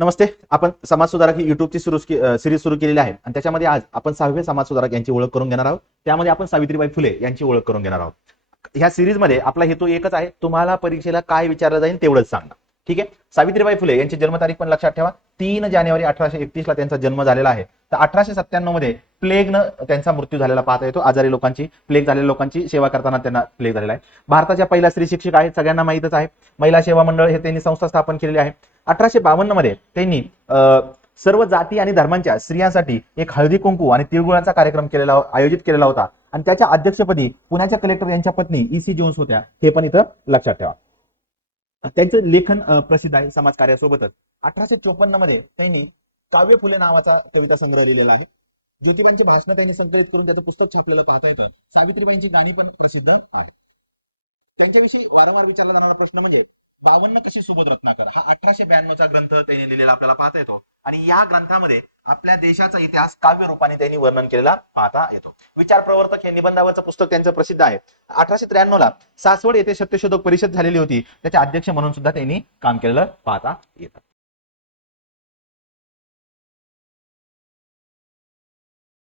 नमस्ते. आपण समाज सुधारक ही युट्यूबची सिरीज सुरू केलेली आहे आणि त्याच्यामध्ये आज आपण 6वे समाज सुधारक यांची ओळख करून घेणार आहोत. त्यामध्ये आपण सावित्रीबाई फुले यांची ओळख करून घेणार आहोत. ह्या सिरीजमध्ये आपला हेतू एकच आहे, तुम्हाला परीक्षेला काय विचारलं जाईल तेवढंच सांगणं. ठीक आहे. सावित्रीबाई फुले यांची जन्मतारीख पण लक्षात ठेवा. 3 जानेवारी 1831 ला त्यांचा जन्म झालेला आहे. तर 1897 मध्ये प्लेगनं त्यांचा मृत्यू झालेला पाहता येतो. आजारी लोकांची, प्लेग झालेल्या लोकांची सेवा करताना त्यांना प्लेग झालेला आहे. भारताच्या पहिल्या स्त्री शिक्षक आहेत, सगळ्यांना माहितच आहे. महिला सेवा मंडळ हे त्यांनी संस्था स्थापन केलेली आहे. 1852 मध्ये त्यांनी सर्व जाती आणि धर्मांच्या स्त्रियांसाठी एक हळदी कुंकू आणि तिळगुळाचा कार्यक्रम आयोजित केलेला होता आणि त्याच्या अध्यक्षपदी पुण्याच्या कलेक्टर यांच्या पत्नी E.C. जोन्स होत्या. हे पण इथं लक्षात ठेवा. त्यांचं लेखन प्रसिद्ध आहे समाजकार्यासोबतच. 1854 मध्ये त्यांनी काव्य फुले नावाचा कविता संग्रह लिहिलेला आहे. ज्योतिबांची भाषणं त्यांनी संकलित करून त्याचं पुस्तक छापलेलं पाहता येतं. सावित्रीबाईंची गाणी पण प्रसिद्ध आहेत. त्यांच्याविषयी वारंवार विचारला जाणारा प्रश्न म्हणजे 52 कशी सुबोध रत्नाकर हा 1892 चा ग्रंथ त्यांनी लिहिलेला आपल्याला पाहता येतो आणि या ग्रंथामध्ये आपल्या देशाचा इतिहास काव्य रूपाने त्यांनी वर्णन केलेला पाहता येतो. विचार प्रवर्तक हे निबंधावरचं पुस्तक त्यांचं प्रसिद्ध आहे. 1893 ला सासवड येथे सत्यशोधक परिषद झालेली होती, त्याचे अध्यक्ष म्हणून सुद्धा त्यांनी काम केलेलं पाहता येतं.